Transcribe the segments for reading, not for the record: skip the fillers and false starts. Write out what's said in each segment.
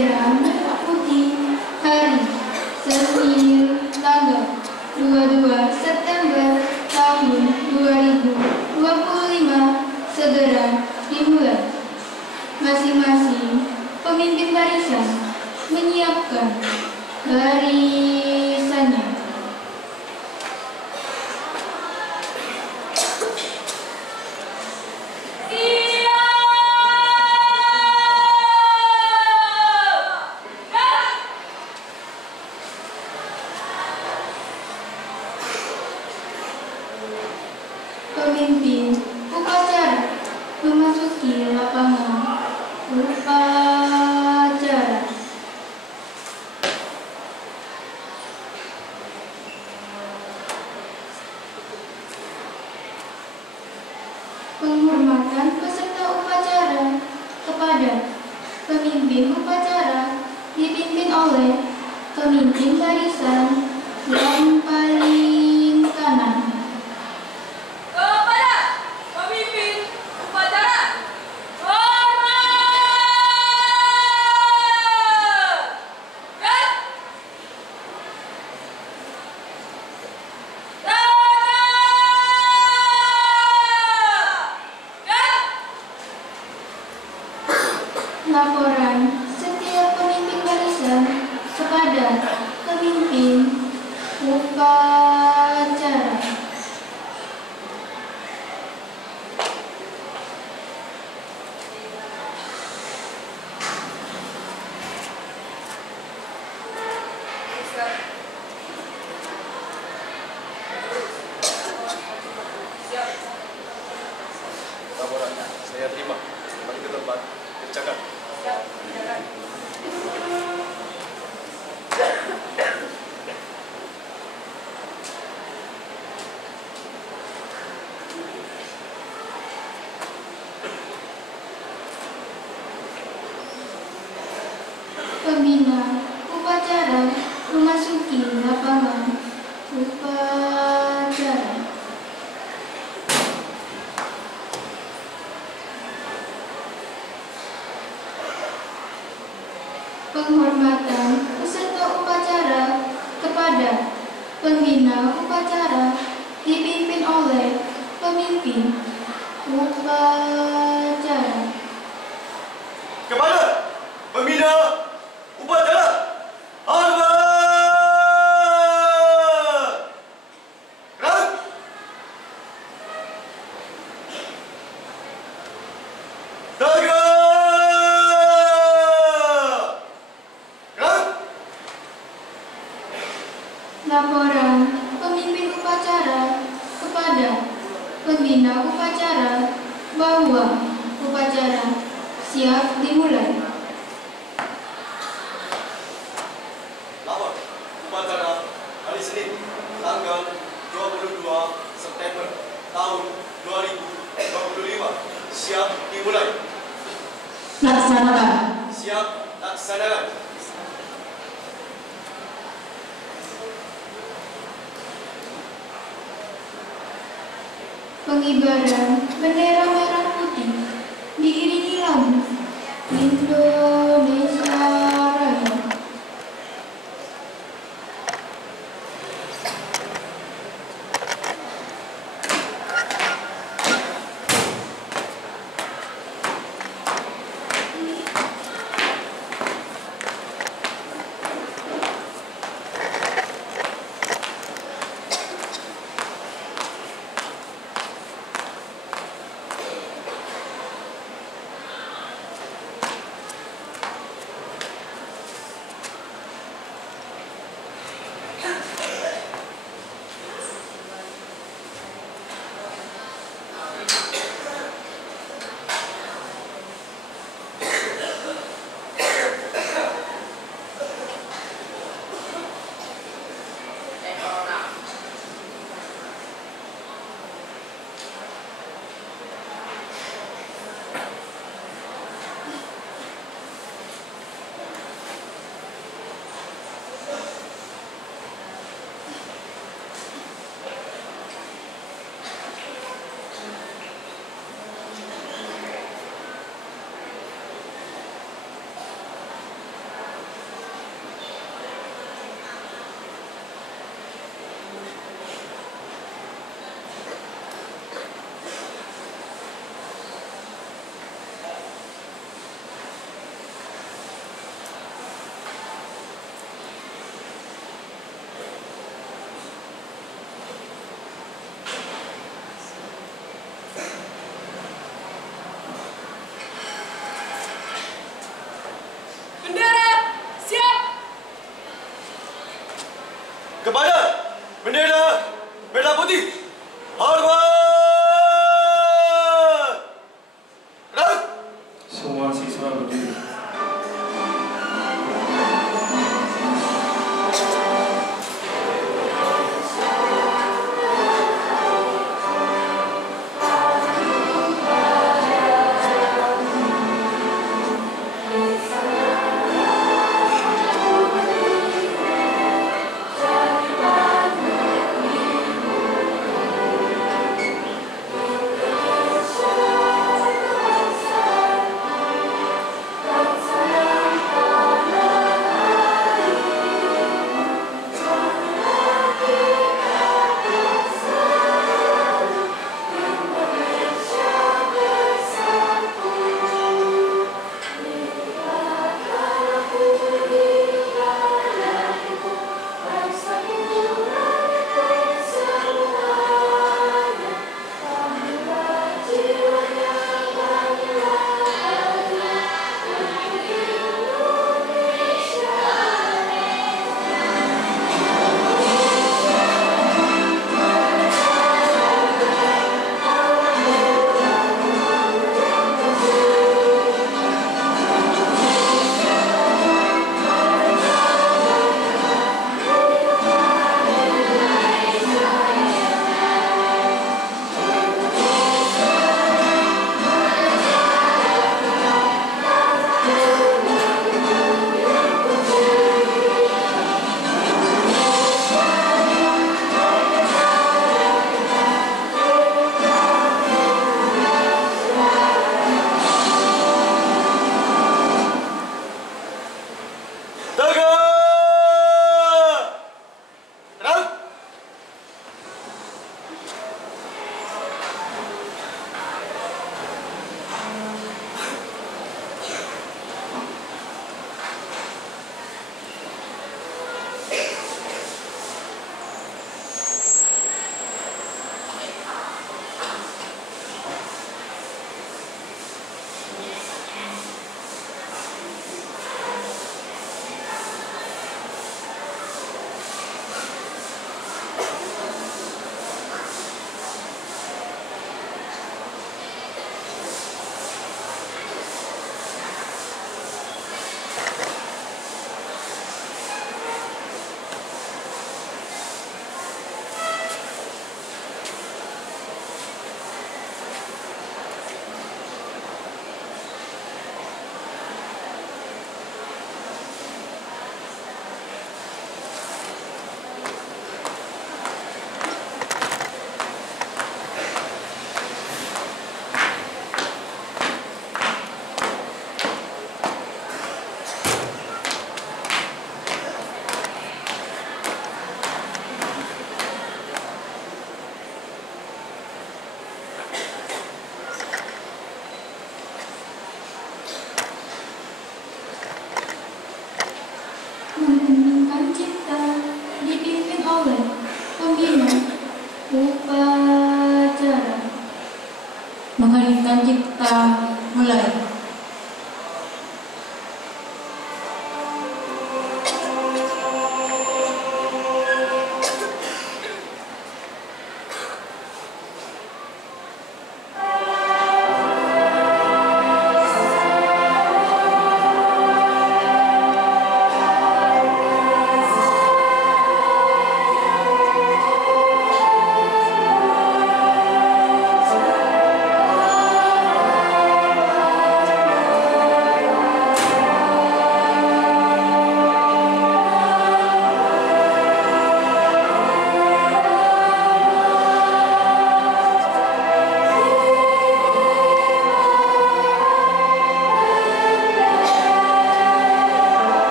bendera merah putih hari Senin tanggal 22 September tahun 2025 segera dimulai. Masing-masing pemimpin barisan menyiapkan barisannya. Pemimpin upacara memasuki lapangan upacara. Penghormatan peserta upacara kepada pemimpin upacara dipimpin oleh pemimpin barisan yang paling kanan. Laporan setiap pemimpin barisan kepada pemimpin upacara. Laporannya saya terima. Kembali ke tempat. Kerjakan. Pembina upacara memasuki lapangan upacara. Penghormatan peserta upacara kepada pembina upacara dipimpin oleh pemimpin upacara. Kepada pembina upacara, hormat! Gerak! Tegak! Gerak! Laporan pemimpin upacara kepada pembina upacara bahwa upacara siap dimulai. Lapor upacara hari Senin tanggal 22 September tahun 2025 siap dimulai. Laksanakan. Siap laksanakan. Pengibaran bendera merah putih diiringi lagu Indonesia Raya. kepada bendera merah putih. Hormat! Gerak! Semua siswa berdiri.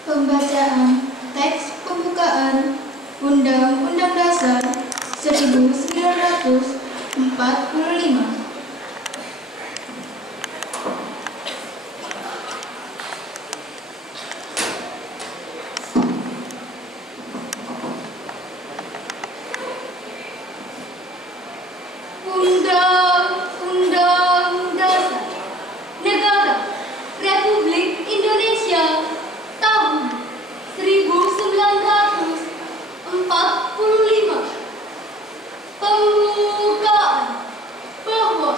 Pembacaan teks pembukaan Undang-Undang Dasar 1945. Undang-Undang Dasar Negara Republik Indonesia tahun 1945. Pembukaan bahwa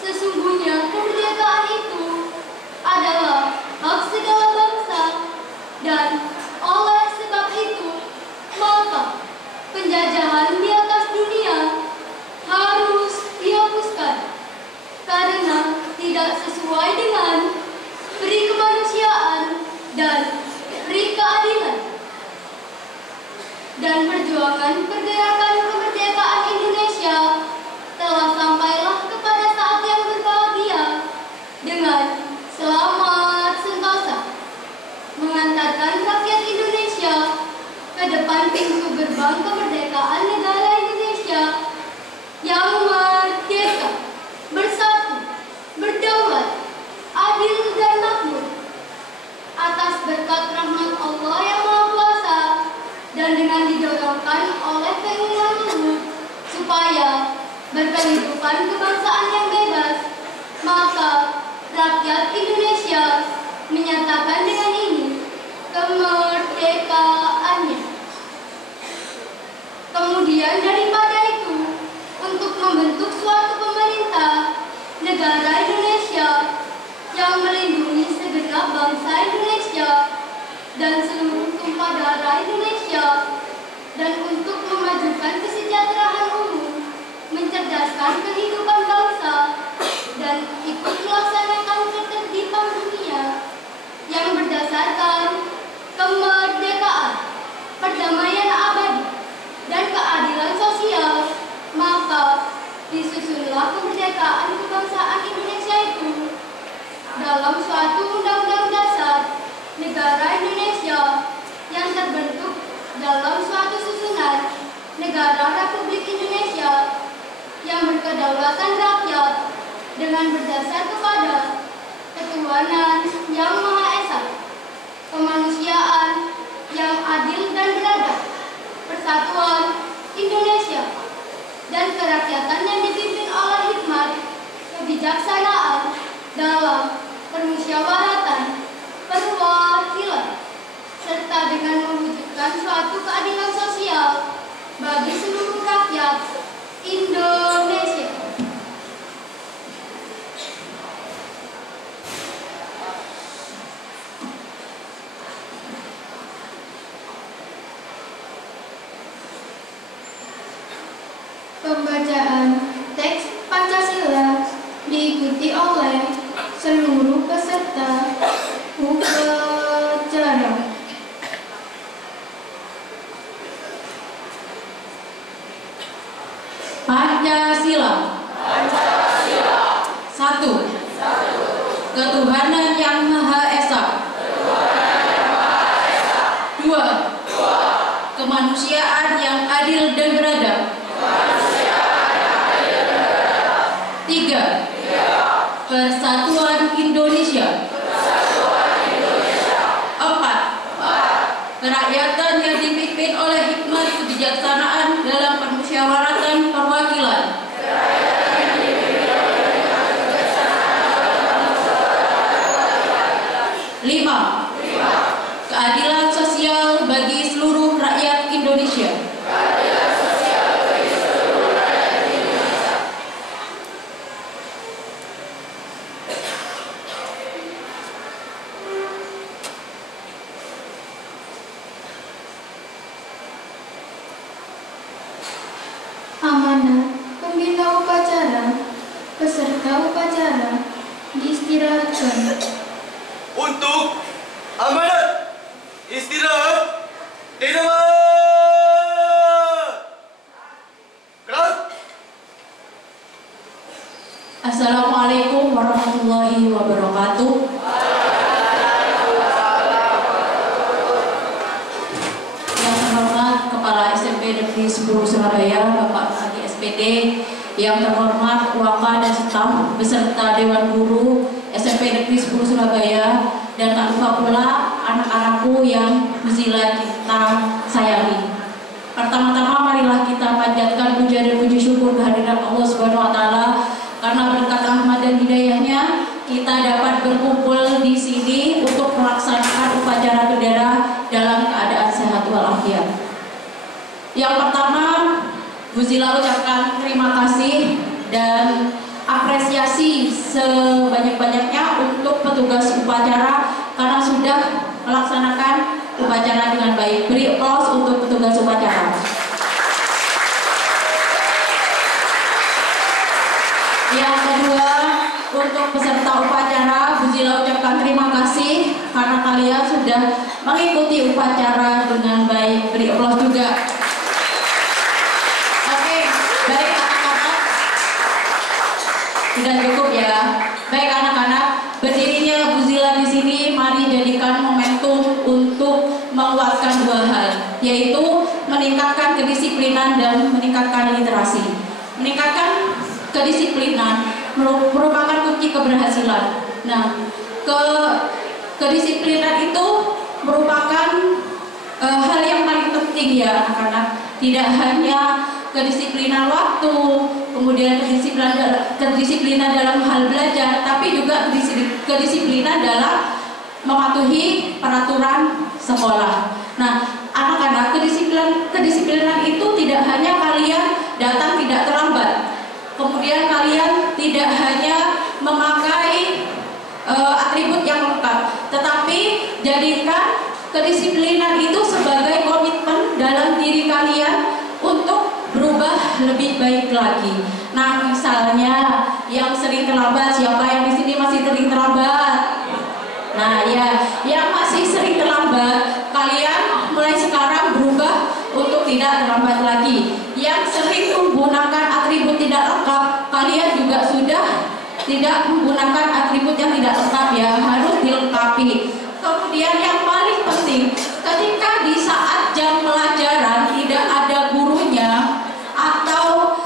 sesungguhnya kemerdekaan itu adalah hak segala bangsa, dan oleh sebab itu maka penjajahan di atas dunia harus dihapuskan karena tidak sesuai dengan peri kemanusiaan dan peri keadilan. Dan perjuangan pergerakan kemerdekaan Indonesia telah sampailah kepada saat yang berbahagia dengan selamat sentosa, mengantarkan rakyat Indonesia ke depan pintu gerbang kemerdekaan negara Indonesia yang merdeka, bersatu, berdaulat, adil dan makmur, atas berkat rahmat Allah yang Maha Kuasa, dan dengan didorongkan oleh keinginan luhur supaya berkehidupan kebangsaan yang bebas, maka rakyat Indonesia menyatakan dengan ini kemerdekaannya. Kemudian daripada itu, untuk membentuk suatu pemerintah negara Indonesia yang melindungi segenap bangsa Indonesia dan seluruh tumpah darah Indonesia, dan untuk memajukan kesejahteraan umum, mencerdaskan kehidupan bangsa, dan ikut melaksanakan ketertiban dunia yang berdasarkan kemerdekaan, perdamaian abadi, dan keadilan sosial, maka disusunlah kemerdekaan kebangsaan Indonesia itu dalam suatu undang-undang dasar negara Indonesia yang terbentuk dalam suatu susunan negara Republik Indonesia yang berkedaulatan rakyat dengan berdasar kepada ketuhanan yang Maha Esa, kemanusiaan yang adil dan beradab, persatuan Indonesia, dan kerakyatan yang dipimpin oleh hikmat, kebijaksanaan dalam permusyawaratan perwakilan, serta dengan mewujudkan suatu keadilan sosial bagi seluruh rakyat Indonesia. Pembacaan teks Pancasila diikuti oleh seluruh peserta upacara. Pancasila. Satu. Ketuhanan yang Maha Esa. Dua. Kemanusiaan yang adil dan beradab. Tiga. Persatuan Indonesia. Empat. Kerakyatan yang dipimpin oleh hikmat kebijaksanaan dalam permusyawaratan perwakilan. Lima. Keadilan sosial bagi seluruh rakyat Indonesia. Amanat pembina upacara, peserta upacara diistirahatkan. Untuk amanat istirahat tidak. Keras. Assalamualaikum warahmatullahi wabarakatuh. Negeri 10 Surabaya, Bapak Adi SPD, yang terhormat Waka dan staf beserta Dewan Guru SMP Negeri 10 Surabaya, dan tak lupa pula anak-anakku yang Muzila kita sayangi. Pertama-tama marilah kita panjatkan puja dan puji syukur kehadirat Allah Subhanahu wa taala, karena berkat rahmat dan hidayahnya kita dapat berkumpul di sini untuk melaksanakan upacara bendera dalam keadaan sehat walafiat. Yang pertama, Muzila ucapkan terima kasih dan apresiasi sebanyak-banyaknya untuk petugas upacara karena sudah melaksanakan upacara dengan baik. Beri aplaus untuk petugas upacara. Yang kedua, untuk peserta upacara, Muzila ucapkan terima kasih karena kalian sudah mengikuti upacara dengan baik. Beri aplaus juga. Oke, baik anak-anak. Sudah cukup ya. Baik anak-anak, berdirinya Muzila di sini mari jadikan momentum untuk menguatkan dua hal, yaitu meningkatkan kedisiplinan dan meningkatkan literasi. Meningkatkan kedisiplinan merupakan kunci keberhasilan. Nah, kedisiplinan itu merupakan hal yang paling penting ya anak-anak. Tidak hanya kedisiplinan waktu, kemudian kedisiplinan dalam hal belajar, tapi juga kedisiplinan dalam mematuhi peraturan sekolah. Nah, anak-anak, kedisiplinan itu tidak hanya kalian datang tidak terlambat, kemudian kalian tidak hanya memakai atribut yang lengkap, tetapi jadikan kedisiplinan itu sebagai komitmen dalam diri kalian untuk berubah lebih baik lagi. Nah, misalnya yang sering terlambat, siapa yang di sini masih sering terlambat? Nah, ya, yang masih sering terlambat, kalian mulai sekarang berubah untuk tidak terlambat lagi. Yang sering menggunakan atribut tidak lengkap, kalian juga sudah tidak menggunakan atribut yang tidak lengkap ya, harus dilengkapi. Kemudian yang paling penting, ketika di saat jam pelajaran tidak ada gurunya atau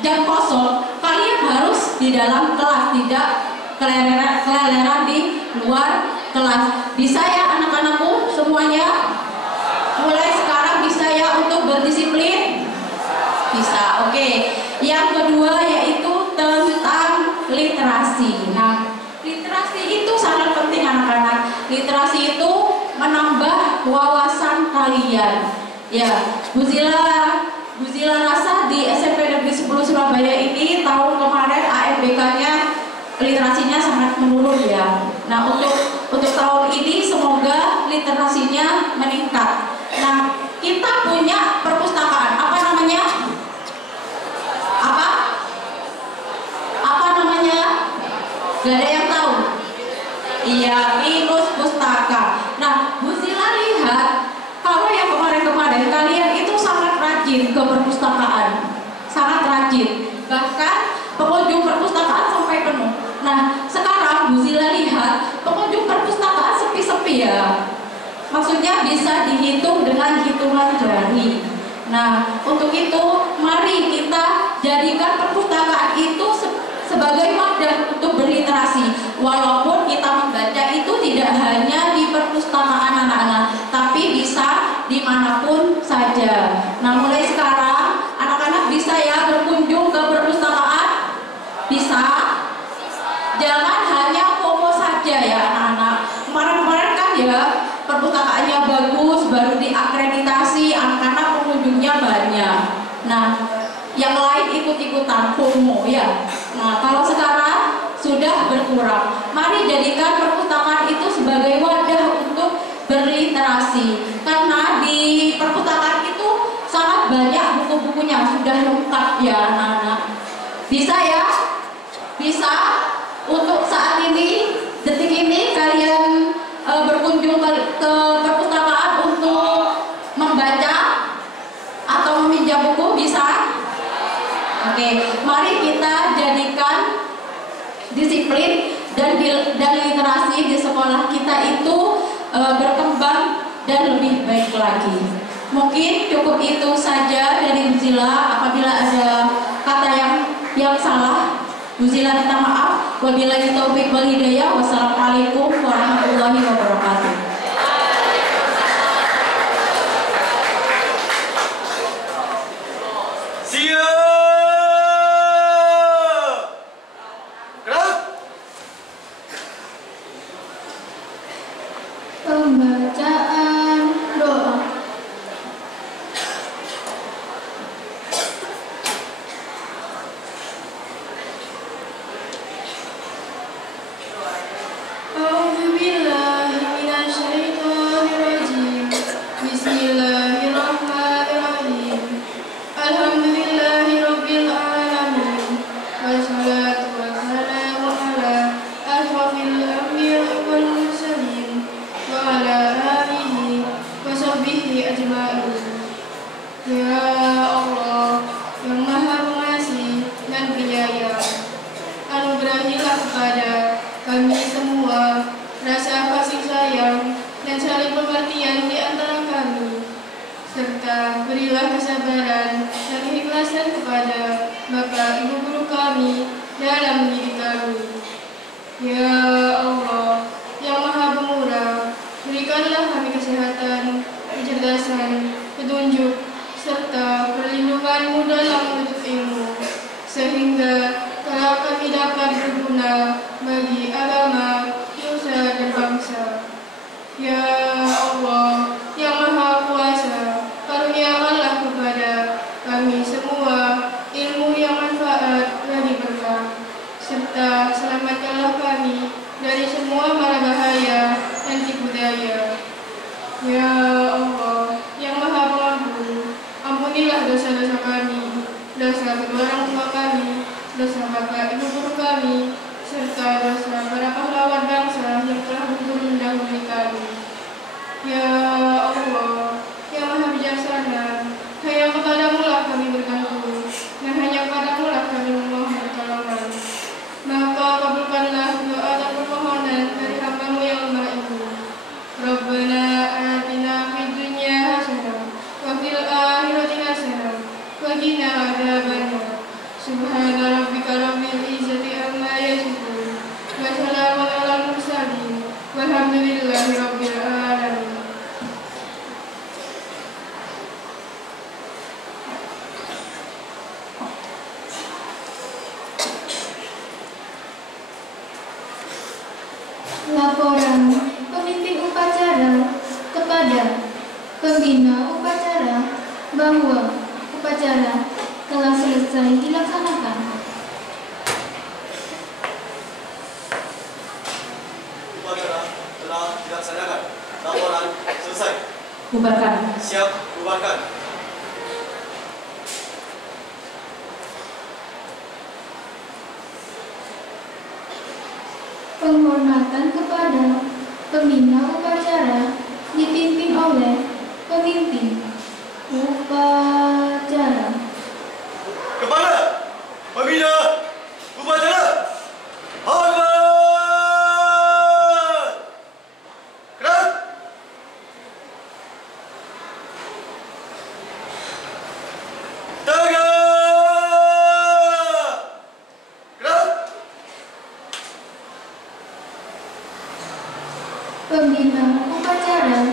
jam kosong, kalian harus di dalam kelas, tidak keleleran di luar kelas. Bisa ya anak-anakku semuanya? Mulai sekarang bisa ya untuk berdisiplin? Bisa, oke. Yang kedua yaitu tentang literasi. Nah, literasi itu sangat penting anak-anak. Literasi itu menambah wawasan kalian. Ya, Muzila rasa di SMP Negeri 10 Surabaya ini tahun kemarin AMBK-nya literasinya sangat menurun ya. Nah, untuk tahun ini semoga literasinya meningkat. Nah, kita punya perpustakaan. Apa namanya? Apa namanya? Gak ada yang tahu? Iya, Pinus Pustaka. Nah, Muzila lihat kalau yang kemarin-kemarin kalian itu sangat rajin ke perpustakaan, sangat rajin. Bahkan pengunjung perpustakaan sampai penuh. Nah, sekarang Muzila lihat pengunjung perpustakaan sepi-sepi ya. Maksudnya bisa dihitung dengan hitungan jari. Nah, untuk itu mari kita jadikan perpustakaan itu sebagai wadah untuk berliterasi. Walaupun kita membaca itu tidak hanya di perpustakaan anak-anak, tapi bisa dimanapun saja. Nah, mulai sekarang anak-anak bisa ya berkunjung ke perpustakaan? Bisa? Jangan hanya FOMO saja ya anak-anak. Kemarin-kemarin kan ya perpustakaannya bagus, baru diakreditasi, anak-anak pengunjungnya banyak. Nah, yang lain ikut-ikutan FOMO ya. Nah, kalau sekarang sudah berkurang, mari jadikan perpustakaan itu sebagai wadah untuk berliterasi. Karena di perpustakaan itu sangat banyak buku-bukunya, sudah lengkap ya anak-anak. Bisa ya? Bisa? Untuk saat ini, detik ini kalian berkunjung ke perpustakaan untuk membaca atau meminjam buku, bisa? Oke, mari kita jadikan disiplin dan literasi di sekolah kita itu berkembang dan lebih baik lagi. Mungkin cukup itu saja dari Uzila. Apabila ada kata yang salah, Uzila minta maaf. Wabillahi taufik wal hidayah. Wassalamualaikum warahmatullahi wabarakatuh. Pembacaan doa. A'udzubillahi minasyaitonirrajim. Bismillahirrahmanirrahim. Alhamdulillahirabbil alamin. Wassalatu wassalamu ala asyrofil anbiya'i wal mursalin wa ala alihi wa sahbihi ajma'in. Ya Allah yang Maha Pengasih dan Penyayang, anugerahilah kepada kami semua rasa kasih sayang dan saling pengertian di antara kami, serta berilah kesabaran dan keikhlasan kepada Bapak Ibu guru kami dalam mendidik kami. Ya Allah yang Maha Pemurah, berikanlah kami kesehatan, kecerdasan, petunjuk, serta perlindungan-Mu dalam menuntut ilmu, sehingga kelak kami dapat berguna bagi agama, nusa, dan bangsa. Ya Allah yang Maha Kuasa, karuniakanlah kepada kami semua ilmu yang manfaat bagi berkah, serta selamatkanlah kami dari semua mara bahaya dan tipu daya. Ya Allah yang Maha Pengampun, ampunilah dosa-dosa kami, dosa kedua orang tua kami, dosa Bapak Ibu guru kami, serta dosa para pahlawan bangsa yang telah gugur mendahului kami. Ya Allah yang Maha Bijaksana, hanya kepadamu lah kami bergantung, dan hanya kepadamu lah kami memohon pertolongan. Maka kabulkanlah doa dan permohonan dari hamba-Mu yang lemah ini. Rabbana atina fid dunya hasanah wa fil akhirati hasanah wa qina adzabannar. Subhana rabbika rabbil izzati amma yasifun wa salamun alal mursalin walhamdulillahi rabbil alamin. Laporan pemimpin upacara kepada pembina upacara bahwa upacara telah selesai dilaksanakan. Upacara telah dilaksanakan. Laporan selesai. Bubarkan. Siap, bubarkan. Penghormatan kepada pembina upacara dipimpin oleh pemimpin upacara. Kepada pembina upacara, hormat. Keras. Tegak. Keras. Pembina upacara